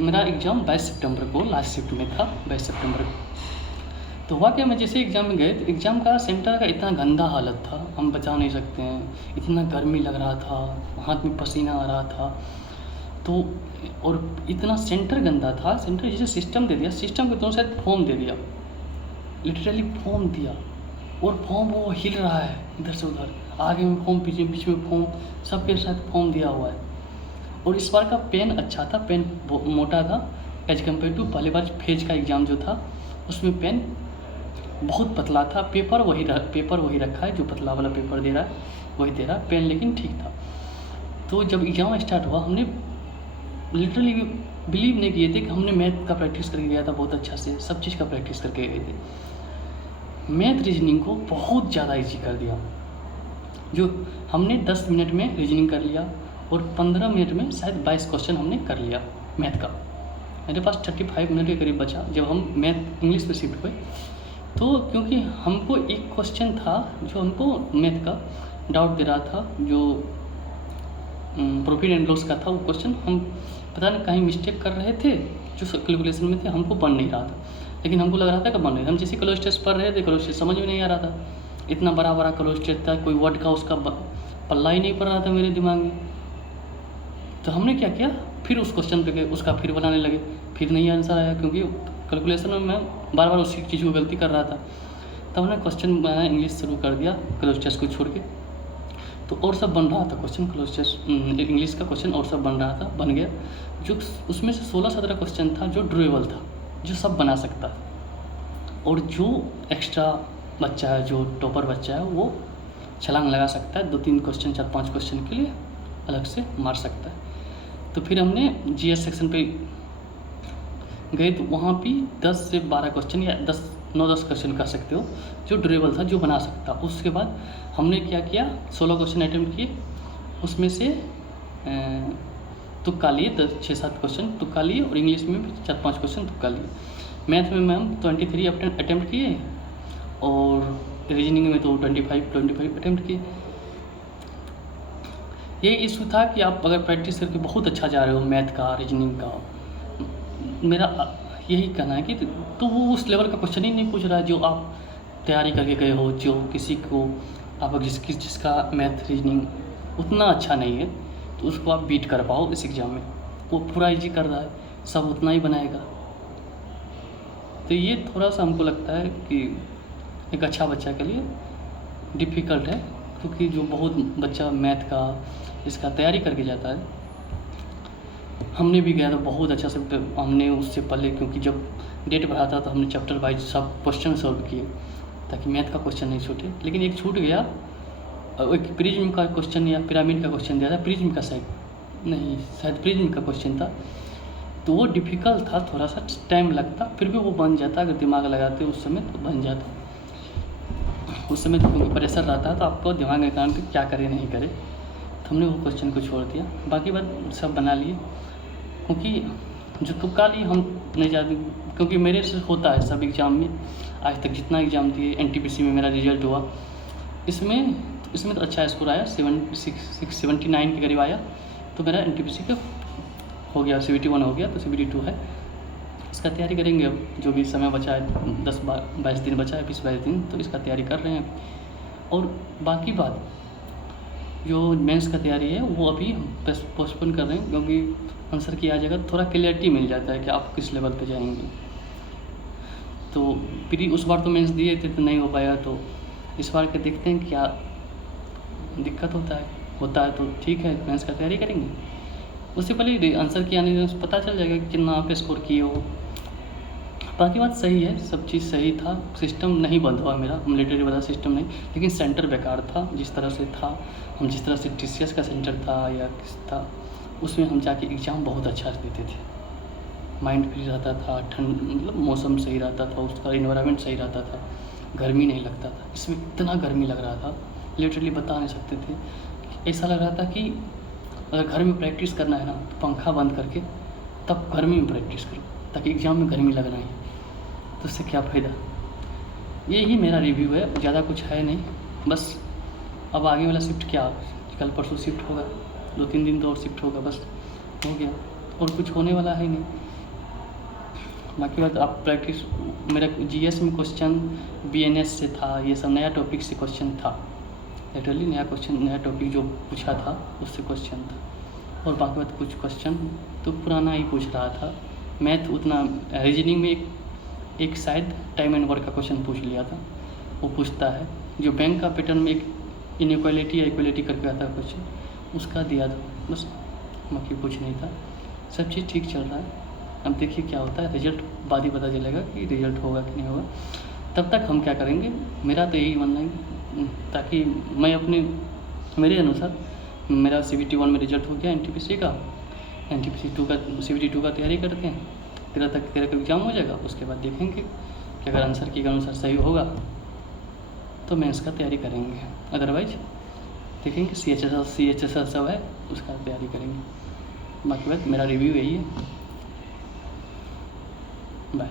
मेरा एग्ज़ाम 22 सितंबर को last shift में था, 22 सितंबर को। तो हुआ क्या, मैं जैसे एग्ज़ाम में गए तो एग्ज़ाम का सेंटर का इतना गंदा हालत था, हम बता नहीं सकते हैं। इतना गर्मी लग रहा था, हाथ में पसीना आ रहा था। तो और इतना सेंटर गंदा था, सेंटर जैसे सिस्टम दे दिया, सिस्टम के दोनों साइड फॉर्म दे दिया, लिटरली फॉर्म दिया। और फॉर्म वो हिल रहा है इधर से उधर, आगे में फॉर्म, पीछे बीच में फॉर्म, सबके साथ फॉर्म दिया हुआ है। और इस बार का पेन अच्छा था, पेन मोटा था एज कम्पेयर टू पहले बार फेज का एग्ज़ाम जो था उसमें पेन बहुत पतला था। पेपर वही रखा है, जो पतला वाला पेपर दे रहा है वही दे रहा है, पेन लेकिन ठीक था। तो जब एग्ज़ाम स्टार्ट हुआ, हमने लिटरली बिलीव नहीं किए थे कि हमने मैथ का प्रैक्टिस करके गया था बहुत अच्छा से, सब चीज़ का प्रैक्टिस करके गए थे। मैथ रीजनिंग को बहुत ज़्यादा ईजी कर दिया। जो हमने 10 मिनट में रीजनिंग कर लिया और 15 मिनट में शायद 22 क्वेश्चन हमने कर लिया मैथ का। मेरे पास 35 मिनट के करीब बचा जब हम मैथ इंग्लिश पे शिफ्ट हुए। तो क्योंकि हमको एक क्वेश्चन था जो हमको मैथ का डाउट दे रहा था, जो प्रॉफिट एंड लॉस का था, वो क्वेश्चन हम पता नहीं कहीं मिस्टेक कर रहे थे, जो कैलकुलेशन में थे, हमको बन नहीं रहा था। लेकिन हमको लग रहा था कि बन नहीं, हम जैसे क्लोज पढ़ रहे थे, क्लोज समझ में नहीं आ रहा था, इतना बड़ा बड़ा क्लोज था, कोई वर्ड का उसका पल्ला ही नहीं पड़ रहा था मेरे दिमाग में। तो हमने क्या किया, फिर उस क्वेश्चन पे गए, उसका फिर बनाने लगे, फिर नहीं आंसर आया, क्योंकि कैलकुलेशन में मैं बार बार उसी चीज़ को गलती कर रहा था। तब हमने क्वेश्चन बनाना इंग्लिश शुरू कर दिया क्लोज को छोड़ के। तो और सब बन रहा था क्वेश्चन, क्लोज इंग्लिश का क्वेश्चन और सब बन रहा था, बन गया। जो उसमें से 16-17 क्वेश्चन था जो ड्यूरेबल था, जो सब बना सकता। और जो एक्स्ट्रा बच्चा है, जो टॉपर बच्चा है, वो छलांग लगा सकता है, 2-3 क्वेश्चन 4-5 क्वेश्चन के लिए अलग से मार सकता है। तो फिर हमने जीएस सेक्शन पे गए, तो वहाँ भी 10 से 12 क्वेश्चन या 9-10 क्वेश्चन कर सकते हो, जो ड्यूरेबल था, जो बना सकता। उसके बाद हमने क्या किया, 16 क्वेश्चन अटैम्प्ट किए, उसमें से तुक्का लिए, 6-7 क्वेश्चन तुक्का लिए, और इंग्लिश में भी 4-5 क्वेश्चन तुक्का लिए। मैथ में मैम 23 अटैम्प्ट किए, और रीजनिंग में तो 25 अटैम्प्ट किए। ये इशू था कि आप अगर प्रैक्टिस करके बहुत अच्छा जा रहे हो मैथ का, रीजनिंग का, मेरा यही कहना है कि तो वो उस लेवल का क्वेश्चन ही नहीं पूछ रहा है जो आप तैयारी करके गए हो, जो किसी को आप जिसका मैथ रीजनिंग उतना अच्छा नहीं है, तो उसको आप बीट कर पाओ इस एग्ज़ाम में। वो पूरा इजी कर रहा है, सब उतना ही बनाएगा। तो ये थोड़ा सा हमको लगता है कि एक अच्छा बच्चा के लिए डिफ़िकल्ट है, क्योंकि जो बहुत बच्चा मैथ का इसका तैयारी करके जाता है, हमने भी गया था बहुत अच्छा से। हमने उससे पहले, क्योंकि जब डेट बढ़ा था, तो हमने चैप्टर वाइज सब क्वेश्चन सॉल्व किए ताकि मैथ का क्वेश्चन नहीं छूटे। लेकिन एक छूट गया, एक प्रिज्म का क्वेश्चन या पिरामिड का क्वेश्चन दिया था, प्रिज्म का शायद प्रिज्म का क्वेश्चन था। तो वो डिफ़िकल्ट था, थोड़ा सा टाइम लगता, फिर भी वो बन जाता अगर दिमाग लगाते उस समय, तो बन जाता। उस समय तो क्योंकि प्रेशर रहता है, तो आपको दिमाग में काम कि क्या करे नहीं करे, तो हमने वो क्वेश्चन को छोड़ दिया, बाकी बात सब बना लिए। क्योंकि जो तुक्का लिए हम नहीं जानते, क्योंकि मेरे से होता है सब एग्ज़ाम में, आज तक जितना एग्ज़ाम दिए, एनटीपीसी में मेरा रिजल्ट हुआ, इसमें तो अच्छा स्कोर आया, 79 के करीब आया। तो मेरा एनटीपीसी का हो गया, CBT 1 हो गया, तो CBT 2 है। इसका तैयारी करेंगे अब, जो भी समय बचा है, 10-22 दिन बचा है, 20-22 दिन, तो इसका तैयारी कर रहे हैं। और बाकी बात जो मेंस का तैयारी है, वो अभी पोस्टपोन कर रहे हैं, क्योंकि आंसर किया जाएगा तो थोड़ा क्लियरिटी मिल जाता है कि आप किस लेवल पे जाएंगे। तो प्री उस बार तो मेंस दिए थे तो नहीं हो पाया, तो इस बार के देखते हैं क्या दिक्कत होता है तो ठीक है, मेंस का तैयारी करेंगे। उससे पहले आंसर की आने से पता चल जाएगा कि कितना आप स्कोर किए हो। बाकी बात सही है, सब चीज़ सही था, सिस्टम नहीं बंद हुआ मेरा, मिलिट्री वाला सिस्टम नहीं, लेकिन सेंटर बेकार था। जिस तरह से था, हम जिस तरह से TCS का सेंटर था या किस था, उसमें हम जाके एग्ज़ाम बहुत अच्छा देते थे, माइंड फ्री रहता था, ठंड मतलब मौसम सही रहता था, उसका इन्वायरमेंट सही रहता था, गर्मी नहीं लगता था। इसमें इतना गर्मी लग रहा था, लिटरली बता नहीं सकते थे। ऐसा लग रहा था कि अगर घर में प्रैक्टिस करना है ना, तो पंखा बंद करके तब गर्मी में प्रैक्टिस करो, ताकि एग्ज़ाम में गर्मी लगना है, तो उससे क्या फ़ायदा। यही मेरा रिव्यू है, ज़्यादा कुछ है नहीं। बस अब आगे वाला शिफ्ट क्या, कल परसों शिफ्ट होगा, 2-3 दिन तो और शिफ्ट होगा, बस हो गया। और कुछ होने वाला है नहीं। बाकी बात आप प्रैक्टिस, मेरा जीएस में क्वेश्चन बीएनएस से था, ये सब नया टॉपिक से क्वेश्चन था, लिटरली नया क्वेश्चन, नया टॉपिक जो पूछा था उससे क्वेश्चन था। और बाकी बात कुछ क्वेश्चन तो पुराना ही पूछ रहा था। मैथ उतना, रीजनिंग में एक शायद टाइम एंड वर्क का क्वेश्चन पूछ लिया था, वो पूछता है। जो बैंक का पैटर्न में एक इनइक्वालिटी या इक्वलिटी करके आता है क्वेश्चन, उसका दिया था, बस बाकी कुछ नहीं था। सब चीज़ ठीक चल रहा है। अब देखिए क्या होता है, रिजल्ट बाद ही पता चलेगा कि रिजल्ट होगा कि नहीं होगा। तब तक हम क्या करेंगे, मेरा तो यही मानना है, ताकि मैं अपने, मेरे अनुसार मेरा CBT 1 में रिजल्ट हो गया NTPC का, NTPC 2 का, CBT 2 का तैयारी करते हैं। 13 तक 13 का एग्ज़ाम हो जाएगा, उसके बाद देखेंगे कि अगर आंसर के अनुसार सही होगा तो मेंस का तैयारी करेंगे, अदरवाइज देखेंगे CHSL सब है उसका तैयारी करेंगे। बाकी बात मेरा रिव्यू यही है। बाय।